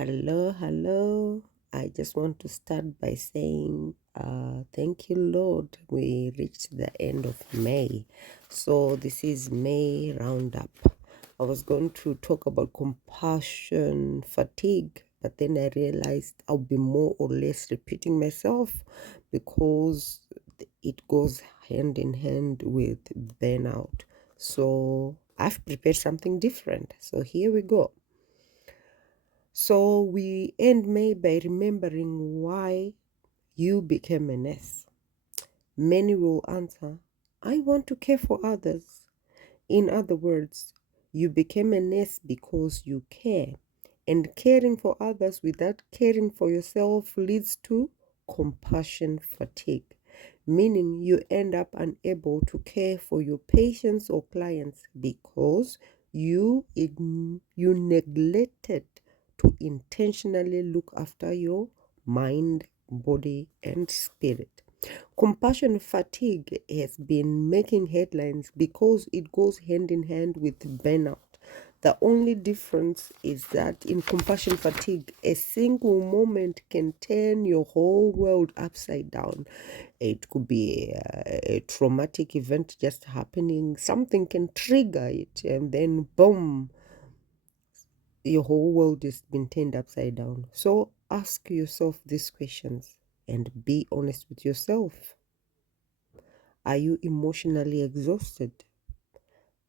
Hello. I just want to start by saying thank you, Lord. We reached the end of May. So, this is May Roundup. I was going to talk about compassion fatigue, but then I realized I'll be more or less repeating myself because it goes hand in hand with burnout. So, I've prepared something different. So, here we go. So we end May by remembering why you became a nurse. Many will answer, I want to care for others. In other words, you became a nurse because you care. And caring for others without caring for yourself leads to compassion fatigue, meaning you end up unable to care for your patients or clients because you neglected to intentionally look after your mind, body, and spirit. Compassion fatigue has been making headlines because it goes hand in hand with burnout. The only difference is that in compassion fatigue, a single moment can turn your whole world upside down. It could be a traumatic event just happening, something can trigger it, and then boom, your whole world has been turned upside down. So ask yourself these questions and be honest with yourself. Are you emotionally exhausted?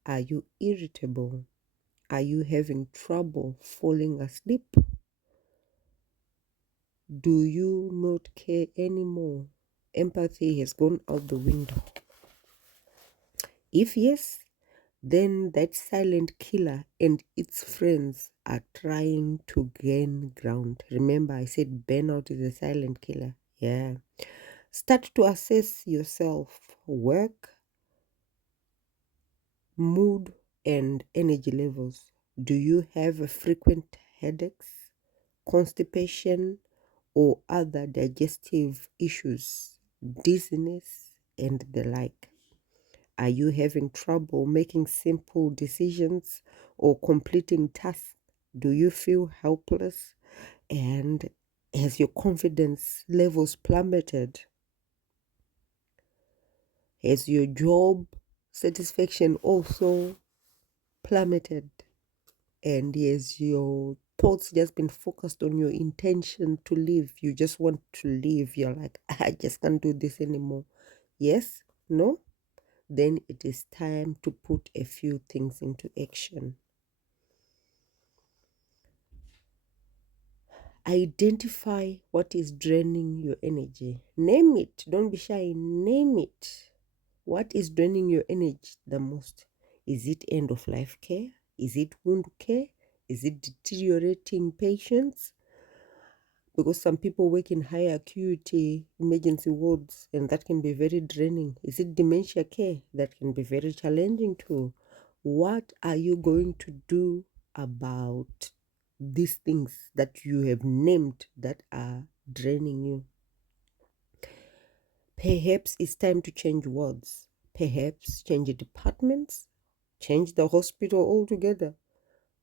Are you irritable? Are you having trouble falling asleep? Do you not care anymore? Empathy has gone out the window. If yes, then that silent killer and its friends are trying to gain ground. Remember, I said burnout is a silent killer. Yeah. Start to assess yourself, work, mood, and energy levels. Do you have a frequent headaches, constipation, or other digestive issues, dizziness, and the like? Are you having trouble making simple decisions or completing tasks? Do you feel helpless? And has your confidence levels plummeted? Has your job satisfaction also plummeted? And has your thoughts just been focused on your intention to live? You just want to live. You're like, I just can't do this anymore. Yes? No? Then it is time to put a few things into action. Identify what is draining your energy. Name it. Don't be shy. Name it. What is draining your energy the most? Is it end of life care? Is it wound care? Is it deteriorating patients? Because some people work in high acuity emergency wards and that can be very draining. Is it dementia care? That can be very challenging too. What are you going to do about these things that you have named that are draining you? Perhaps it's time to change wards. Perhaps change departments, change the hospital altogether,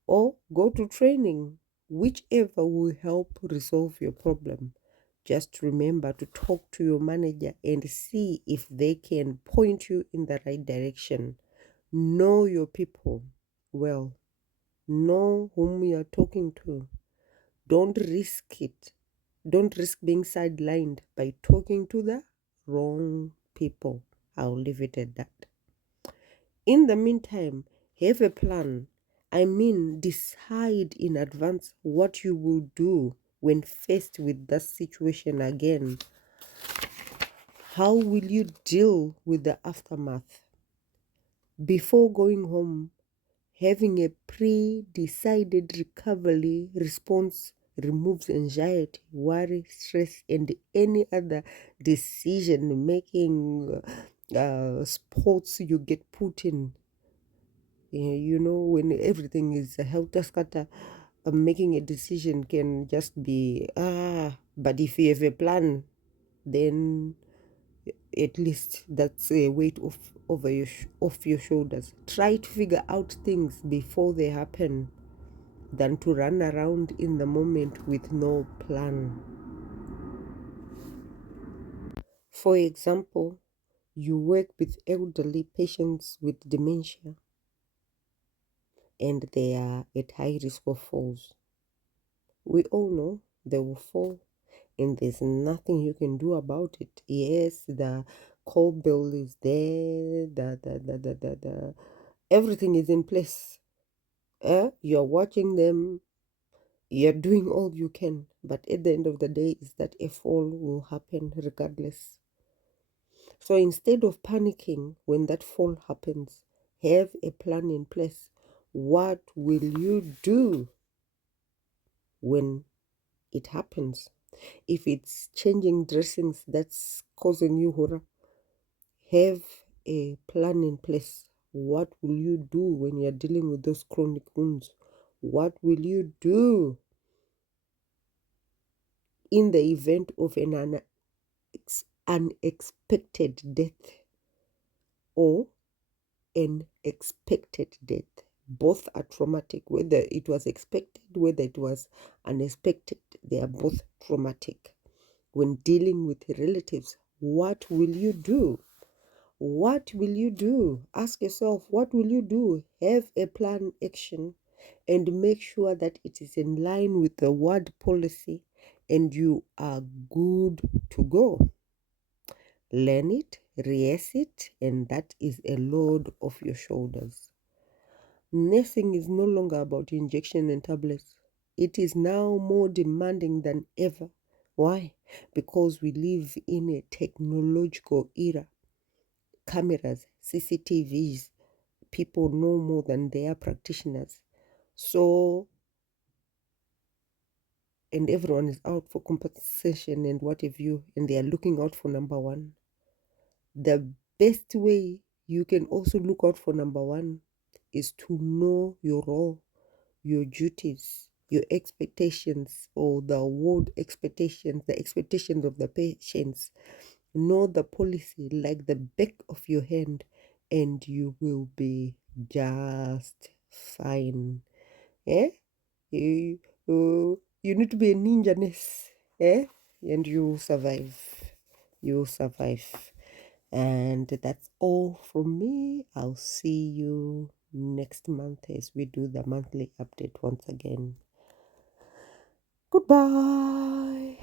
or go to training. Whichever will help resolve your problem. Just remember to talk to your manager and see if they can point you in the right direction. Know your people well. Know whom you are talking to. Don't risk it. Don't risk being sidelined by talking to the wrong people. I'll leave it at that. In the meantime, have a plan. I mean, decide in advance what you will do when faced with that situation again. How will you deal with the aftermath? Before going home, having a pre-decided recovery response removes anxiety, worry, stress, and any other decision-making sports you get put in. When everything is helter-skelter, making a decision can just be, but if you have a plan, then at least that's a weight off your shoulders. Try to figure out things before they happen. than to run around in the moment with no plan. For example, you work with elderly patients with dementia and they are at high risk of falls. We all know they will fall and there's nothing you can do about it. Yes, the call bill is there, the everything is in place. You're watching them, you're doing all you can, but at the end of the day is that a fall will happen regardless. So instead of panicking when that fall happens, have a plan in place. What will you do when it happens? If it's changing dressings that's causing you horror, have a plan in place. What will you do when you're dealing with those chronic wounds? What will you do in the event of an unexpected death or an expected death? Both are traumatic, whether it was expected, whether it was unexpected, they are both traumatic. When dealing with relatives, what will you do? What will you do? Ask yourself, what will you do? Have a plan action and make sure that it is in line with the word policy and you are good to go. Learn it, rehearse it, and that is a load off your shoulders. Nursing is no longer about injection and tablets. It is now more demanding than ever. Why? Because we live in a technological era. Cameras, CCTVs, people know more than they are practitioners. So, and everyone is out for compensation and what have you, and they are looking out for number one. The best way you can also look out for number one is to know your role, your duties, your expectations, or the ward expectations, the expectations of the patients. Know the policy like the back of your hand, and you will be just fine. Eh? You need to be a ninja nurse. Eh? And you will survive. You will survive. And that's all from me. I'll see you next month as we do the monthly update once again. Goodbye.